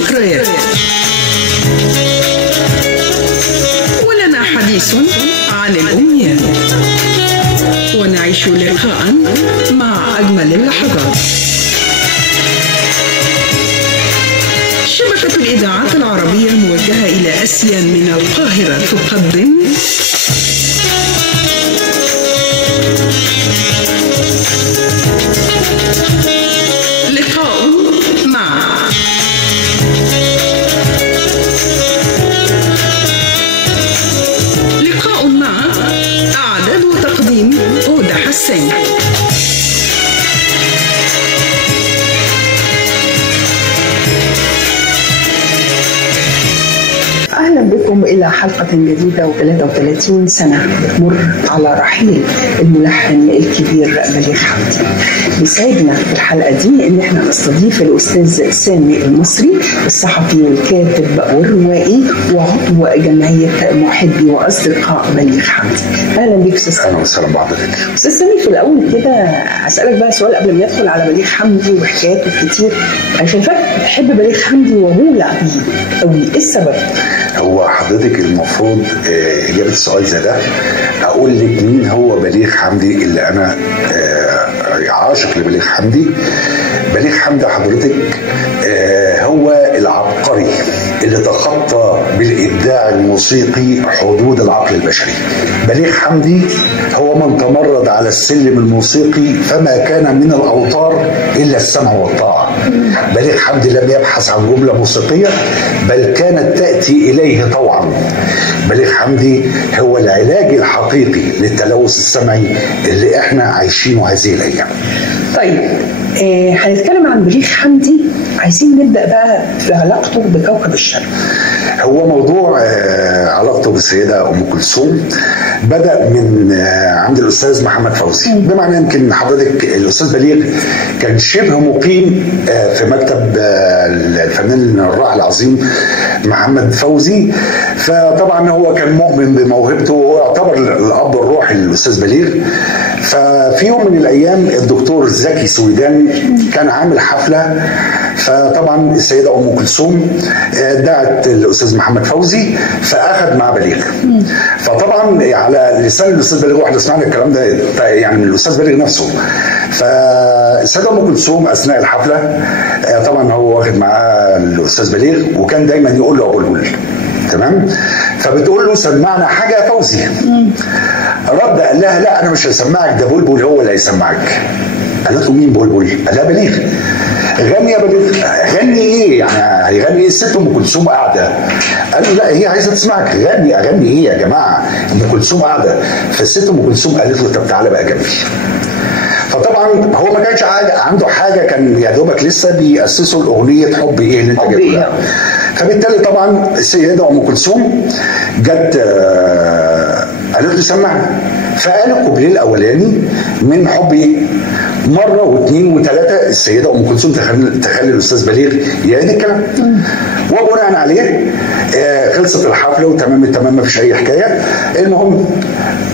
ذكريات، ولنا حديث عن الأمنيات، ونعيش لقاء مع أجمل اللحظات. شبكة الإذاعات العربية الموجهة إلى آسيا من القاهرة تقدم لقاء مع إعداد وتقديم هدى حسان. أهلا بكم إلى حلقة جديدة و33 سنة بتمر على رحيل الملحن الكبير بليغ حمدي. بيسعدنا في الحلقة دي إن احنا نستضيف الأستاذ سامي المصري، الصحفي والكاتب والروائي وعضو جمعية محبي وأصدقاء بليغ حمدي. أهلا بك أستاذ سامي. أهلا وسهلا بحضرتك. أستاذ سامي، في الأول كده أسألك بقى سؤال قبل ما ندخل على بليغ حمدي وحكاياته الكتير. أنا شايفاك بتحب بليغ حمدي ومولع بيه قوي، إيه السبب؟ هو حضرتك المفروض إجابة السؤال زي ده أقول لك مين هو بليغ حمدي اللي أنا عاشق لبليغ حمدي. بليغ حمدي حضرتك هو العبقري اللي تخطى بالإبداع الموسيقي حدود العقل البشري. بليغ حمدي هو من تمرد على السلم الموسيقي فما كان من الأوتار إلا السمع والطاعة. بليغ حمدي لم يبحث عن جملة موسيقية بل كانت تأتي إليه طوعا. بليغ حمدي هو العلاج الحقيقي للتلوث السمعي اللي احنا عايشينه هذه الأيام. طيب هنتكلم عن بليغ حمدي، عايزين نبدأ بقى في علاقته بكوكب الشرق. هو موضوع علاقته بالسيدة أم كلثوم بدأ من عند الأستاذ محمد فوزي. بمعنى يمكن حضرتك الأستاذ بليغ كان شبه مقيم في مكتب الفنان الراحل العظيم محمد فوزي، فطبعا هو كان مؤمن بموهبته ويعتبر الأب الروحي للأستاذ بليغ. ففي يوم من الأيام الدكتور زكي سويدان كان عامل حفلة، فطبعا السيدة أم كلثوم دعت الأستاذ محمد فوزي فأخذ مع بليغ. فطبعا على لسان الأستاذ بليغ، واحنا سمعنا الكلام ده يعني من الأستاذ بليغ نفسه. فالسيدة أم كلثوم أثناء الحفلة طبعا هو واخد معاه الأستاذ بليغ، وكان دايما يقول له أبو البل، تمام؟ فبتقول له سمعنا حاجة يا فوزي. رد قال لها لا أنا مش هسمعك، ده بلبل هو اللي هيسمعك. قالت له مين بلبل؟ قال لها بليغ. غني يا بليغ. غني ايه يعني؟ هيغني ايه؟ الست ام كلثوم قاعده. قال له لا هي عايزه تسمعك. اغني ايه يا جماعه؟ ام كلثوم قاعده. فالست ام كلثوم قالت له طب تعالى بقى جنبي. فطبعا هو ما كانش عنده حاجه، كان يا دوبك لسه بيأسسوا الاغنيه حب ايه اللي انت جايبها. فبالتالي طبعا السيده ام كلثوم جت قالت له سمعني. فقال الكوبليه الاولاني من حب ايه؟ مره واثنين وثلاثه السيده ام كلثوم تخلي الاستاذ بليغ يعيد الكلام، وبناء عليه خلصت الحفله وتمام التمام ما فيش اي حكايه. المهم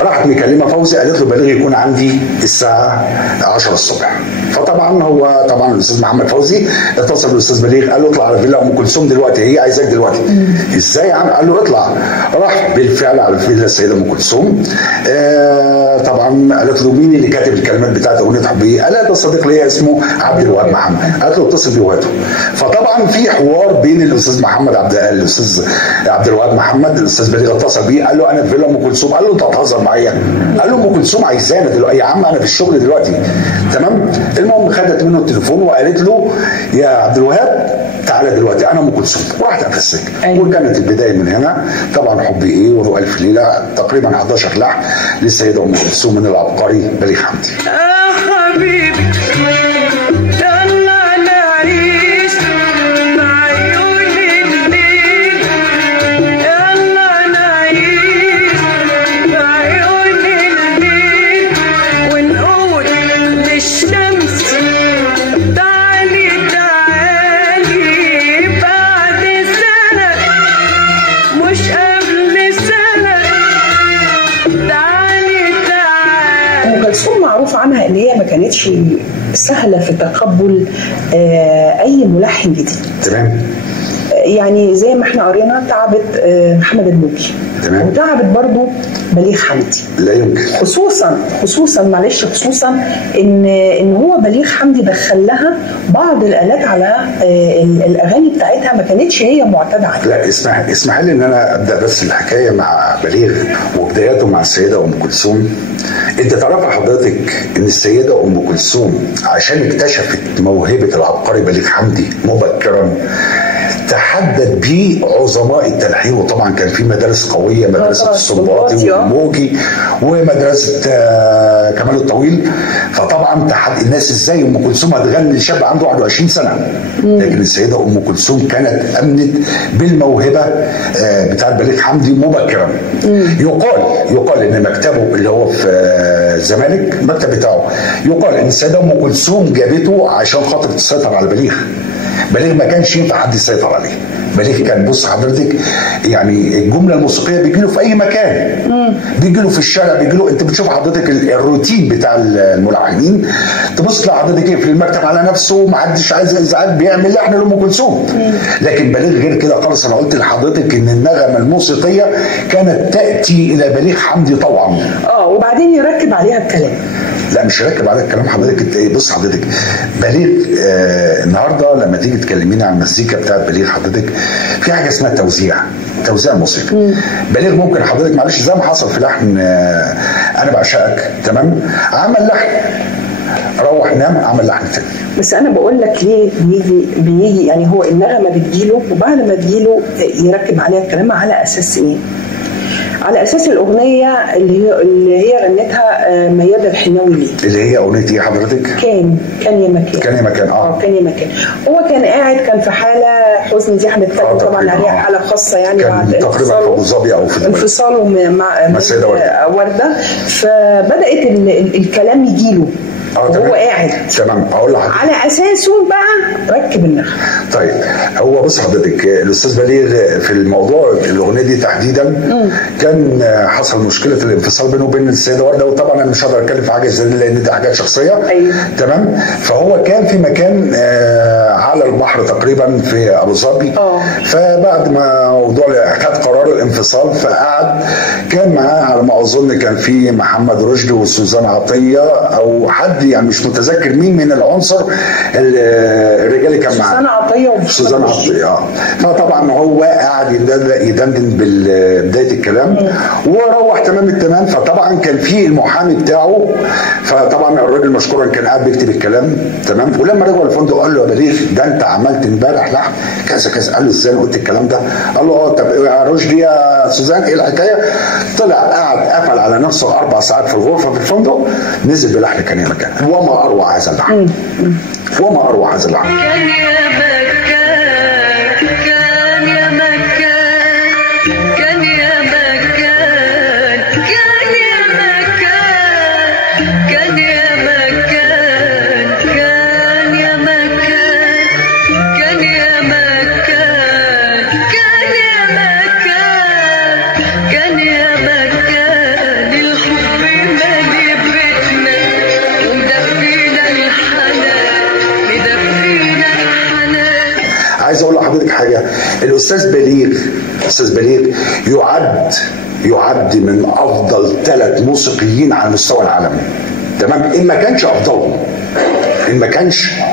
راحت مكلمه فوزي قالت له بليغ يكون عندي الساعه 10 الصبح. فطبعا هو طبعا الاستاذ محمد فوزي اتصل بالاستاذ بليغ قال له اطلع على فيلا ام كلثوم دلوقتي، هي عايزاك دلوقتي. ازاي يا عم؟ قال له اطلع. راح بالفعل على فيلا السيده ام كلثوم. طبعا قالت له مين اللي كاتب الكلمات بتاعت اغنيه حب ايه؟ قال ده صديق ليا اسمه عبد الوهاب محمد. قالت له اتصل بيه وهاته. فطبعا في حوار بين الاستاذ الاستاذ عبد الوهاب محمد. الاستاذ بليغ اتصل بيه قال له انا في فيلا ام كلثوم. قال له انت هتهزر معايا؟ قال له ام كلثوم عايزانا دلوقتي. يا عم انا في الشغل دلوقتي، تمام؟ المهم خدت منه التليفون وقالت له يا عبد الوهاب تعالى دلوقتي انا ام كلثوم. وراحت قفلت السكه. وكانت البدايه من هنا. طبعا حب ايه وضوء الف ليله تقريبا 11 لحن للسيده ام كلثوم من العبقري بليغ حمدي. حبيبي يلا نعيش مع عيون الليل، يلا نعيش مع عيون الليل، ونقول للشمس تعالي تعالي بعد سنة مش قبل سنة، تعالي تعالي. ام كلثوم معروف عنها ان هي ما كانتش سهله في تقبل اي ملحن جديد. تمام. يعني زي ما احنا قرينا تعبت محمد الموجي، تمام، وتعبت برضو بليغ حمدي. لا يمكن، خصوصا معلش، خصوصا ان هو بليغ حمدي دخل لها بعض الالات على الاغاني بتاعتها ما كانتش هي معتاده عليها. لا اسمح لي ان انا ابدا بس الحكايه مع بليغ وبداياته مع السيده ام كلثوم. انت تعرف حضرتك ان السيده ام كلثوم عشان اكتشفت موهبه العبقري بليغ حمدي مبكرا تحدد بيه عظماء التلحين، وطبعا كان في مدارس قويه، مدرسه السنباطي والموجي ومدرسه كمال الطويل. فطبعا تحدي الناس ازاي ام كلثوم هتغني لشاب عنده 21 سنه، لكن السيده ام كلثوم كانت امنت بالموهبه بتاعت بليغ حمدي مبكرا. يقال ان مكتبه اللي هو في الزمالك، المكتب بتاعه، يقال ان السيده ام كلثوم جابته عشان خاطر تسيطر على بليغ ما كانش ينفع حد يسيطر عليه. بليغ كان، بص حضرتك، يعني الجمله الموسيقيه بيجي له في اي مكان، بيجي له في الشارع، بيجي له، انت بتشوف حضرتك الروتين بتاع الملحنين، تبص تلاقي حضرتك يقفل المكتب على نفسه، ما حدش عايز ازعاج، بيعمل لحن لام كلثوم. لكن بليغ غير كده خالص. انا قلت لحضرتك ان النغمه الموسيقيه كانت تاتي الى بليغ حمدي طبعا، وبعدين يركب عليها الكلام. لا مش راكب على الكلام حضرتك. بص حضرتك، بليغ النهارده لما تيجي تكلميني عن المزيكا بتاعت بليغ حضرتك، في حاجه اسمها توزيع موسيقي. بليغ ممكن حضرتك، معلش، زي ما حصل في لحن انا بعشقك، تمام، عمل لحن، روح نام، عمل لحن تاني. بس انا بقول لك ليه بيجي يعني هو النغمه بتجيله، وبعد ما تجيله يركب عليها الكلام على اساس ايه؟ على اساس الاغنيه اللي هي غنتها ميادة الحناوي ليه، اللي هي اغنيه ايه حضرتك؟ كان يا مكان. كان يا مكان. هو كان قاعد، كان في حاله حزن، دي هنتكلم طبعا عليها حاله خاصه يعني، بعد تقريبا في ابو ظبي او في انفصاله مع السيده ورده، فبدات الكلام يجيله وهو قاعد. تمام، اقول لحضرتك على اساسه بقى ركب النغمه. طيب، هو بص حضرتك، الاستاذ بليغ في الموضوع الاغنيه دي تحديدا كان حصل مشكله الانفصال بينه وبين السيده ورده، وطبعا انا مش هقدر اتكلم في حاجه زي دي لان دي حاجات شخصيه. تمام، فهو كان في مكان على البحر تقريبا في ابو ظبي. فبعد ما موضوع خد قرار الانفصال، فقعد، كان معاه على ما اظن كان في محمد رشدي وسوزان عطيه او حد، يعني مش متذكر مين من العنصر الرجال اللي كان معاه، سوزان عطيه. فطبعا هو قاعد يدندن بدايه الكلام، وروح تمام التمام. فطبعا كان في المحامي بتاعه، فطبعا الراجل مشكورا كان قاعد بيكتب الكلام، تمام. ولما رجعوا الفندق قال له يا بليغ، ده انت عملت امبارح لحن كذا كذا. قال له ازاي انا قلت الكلام ده؟ قال له طب يا رشدي يا سوزان ايه الحكايه؟ طلع قاعد قفل على نفسه 4 ساعات في الغرفه في الفندق، نزل بلحن كان يا مكان. وما اروع هذا اللحن، وما اروع هذا اللحن. كان يا مكان، كان يا مكان، كان يا مكان، كان يا مكان، كان يا مكان، كان يا مكان، كان يا مكان، كان يا مكان، كان يا مكان، الحب مالي بيتنا ومدفينا الحنان، مدفينا الحنان. عايز اقول لحضرتك حاجه، الاستاذ بليغ يعد من افضل 3 موسيقيين على مستوى العالم، تمام، ان ما كانش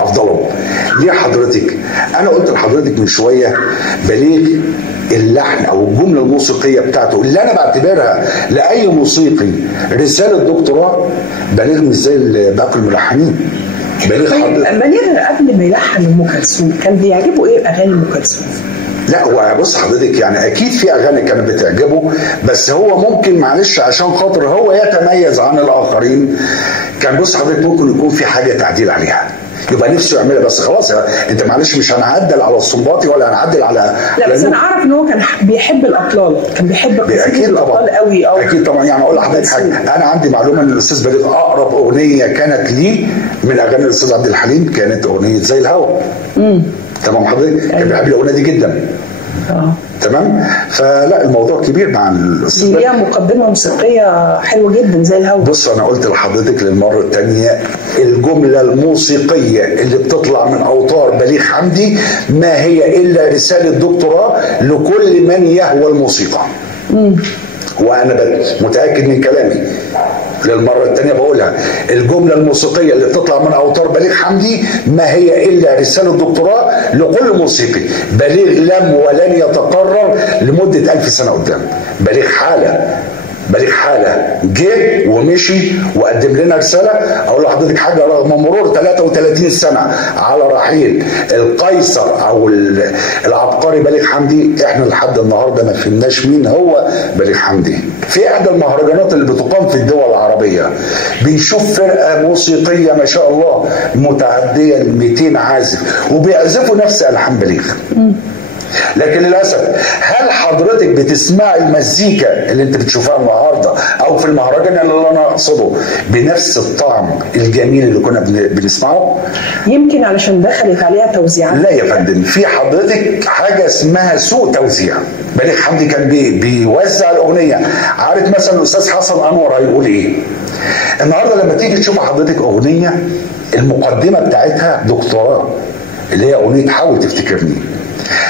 افضلهم. ليه حضرتك؟ انا قلت لحضرتك من شويه بليغ اللحن او الجمله الموسيقيه بتاعته اللي انا بعتبرها لاي موسيقي رساله دكتوراه، بليغ مش زي باقي الملحنين. بليغ قبل ما يلحن ام كلثوم كان بيعجبه ايه اغاني ام كلثوم؟ لا هو بص حضرتك، يعني اكيد في اغاني كانت بتعجبه، بس هو ممكن معلش عشان خاطر هو يتميز عن الاخرين، كان بص حضرتك ممكن يكون في حاجه تعديل عليها، يبقى نفسه يعملها. بس خلاص انت معلش مش هنعدل على السنباطي ولا هنعدل على، لا بس انا اعرف ان هو كان بيحب الاطلال، كان بيحب الاطلال قوي. اكيد طبعا. يعني اقول لحضرتك حاجه، انا عندي معلومه ان الاستاذ بليغ اقرب اغنيه كانت ليه من اغاني الاستاذ عبد الحليم كانت اغنيه زي الهوا. تمام حضرتك، كان بيحب الاغنيه دي جدا. تمام. فلا الموضوع كبير مع الاستاذ. دي ليها مقدمه موسيقيه حلوه جدا زي الهوا. بص انا قلت لحضرتك للمره الثانيه الجمله الموسيقيه اللي بتطلع من اوتار بليغ حمدي ما هي الا رساله دكتوراه لكل من يهوى الموسيقى. وانا متاكد من كلامي للمره الثانيه بقولها، الجمله الموسيقيه اللي بتطلع من اوتار بليغ حمدي ما هي الا رساله دكتوراه لكل موسيقي. بليغ لم ولن يتكرر لمده 1000 سنه قدام. بليغ حاله جه ومشي وقدم لنا رساله. اقول لحضرتك حاجه، رغم مرور 33 سنه على رحيل القيصر او العبقري بليغ حمدي، احنا لحد النهارده ما فهمناش مين هو بليغ حمدي. في احدى المهرجانات اللي بتقام في الدول العربيه بنشوف فرقه موسيقيه ما شاء الله متعديه ل 200 عازف وبيعزفوا نفس الحان بليغ. لكن للاسف هل حضرتك بتسمع المزيكا اللي انت بتشوفها النهارده او في المهرجان اللي انا اقصده بنفس الطعم الجميل اللي كنا بنسمعه؟ يمكن علشان دخلت عليها توزيعات. لا يا فندم، في حضرتك حاجه اسمها سوء توزيع. بليغ حمدي كان بيوزع الاغنيه. عارف مثلا الاستاذ حسن انور هيقول ايه؟ النهارده لما تيجي تشوف حضرتك اغنيه المقدمه بتاعتها دكتوراه اللي هي اغنيه حاول تفتكرني،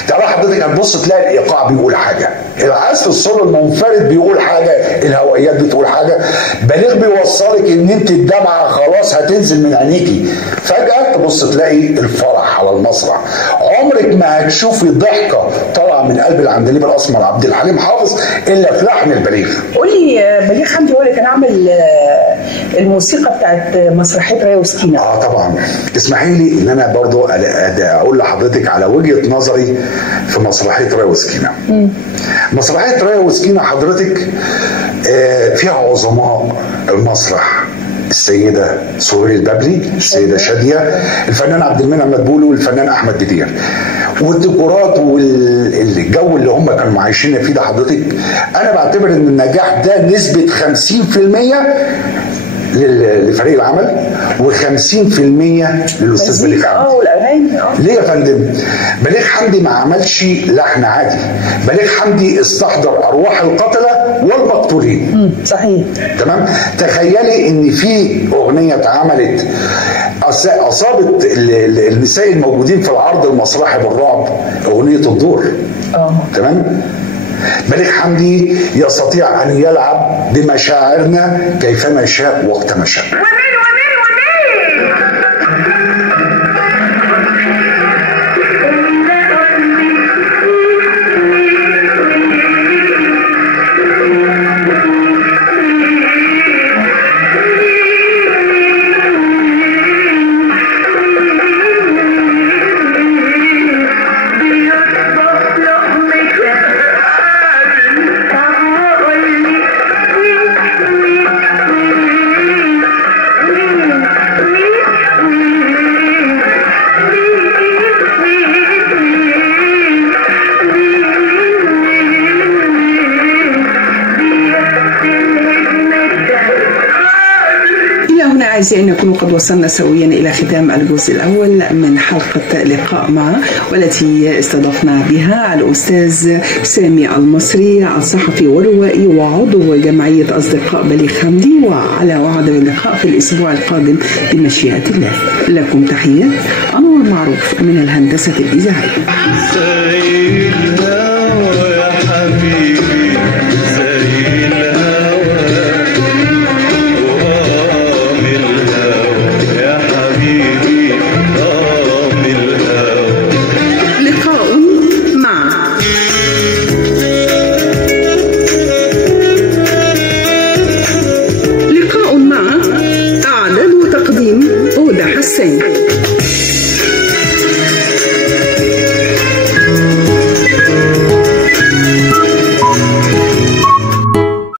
تعالى حضرتك هتبص تلاقي الايقاع بيقول حاجه، العزف الصوت المنفرد بيقول حاجه، الهوائيات بتقول حاجه. بليغ بيوصلك ان انت الدمعه خلاص هتنزل من عينيكي، فجاه تبص تلاقي الفرح على المسرح. عمرك ما هتشوفي ضحكه طالعه من قلب العندليب الاسمر عبد الحليم حافظ الا في لحن البليغ. قول لي بليغ حمدي هو اللي كان عامل الموسيقى بتاعت مسرحيه ريا وسكينه. طبعا. اسمحي لي ان انا برضو اقول لحضرتك على وجهه نظري في مسرحيه ريا وسكينه. مسرحيه ريا وسكينه حضرتك فيها عظماء المسرح، السيده سهير البابلي، السيده شاديه، الفنان عبد المنعم مدبولي، والفنان احمد بدير. والديكورات والجو اللي هم كانوا عايشين فيه ده حضرتك، انا بعتبر ان النجاح ده نسبه 50% لفريق العمل و50% للاستاذ بليغ حمدي. والاغاني. ليه يا فندم؟ بليغ حمدي ما عملش لحن عادي، بليغ حمدي استحضر ارواح القتله والمقتولين. صحيح. تمام. تخيلي ان في اغنيه اتعملت اصابت النساء الموجودين في العرض المسرحي بالرعب، اغنيه الدور. تمام. بليغ حمدي يستطيع ان يلعب بمشاعرنا كيفما يشاء وقتما شاء. أعزائي أن نكون قد وصلنا سويا إلى ختام الجزء الأول من حلقة لقاء مع، والتي استضفنا بها الأستاذ سامي المصري، الصحفي والروائي وعضو جمعية أصدقاء بليغ حمدي، وعلى وعد باللقاء في الأسبوع القادم بمشيئة الله. لكم تحية أنور معروف من الهندسة الإذاعية. أودة حسين.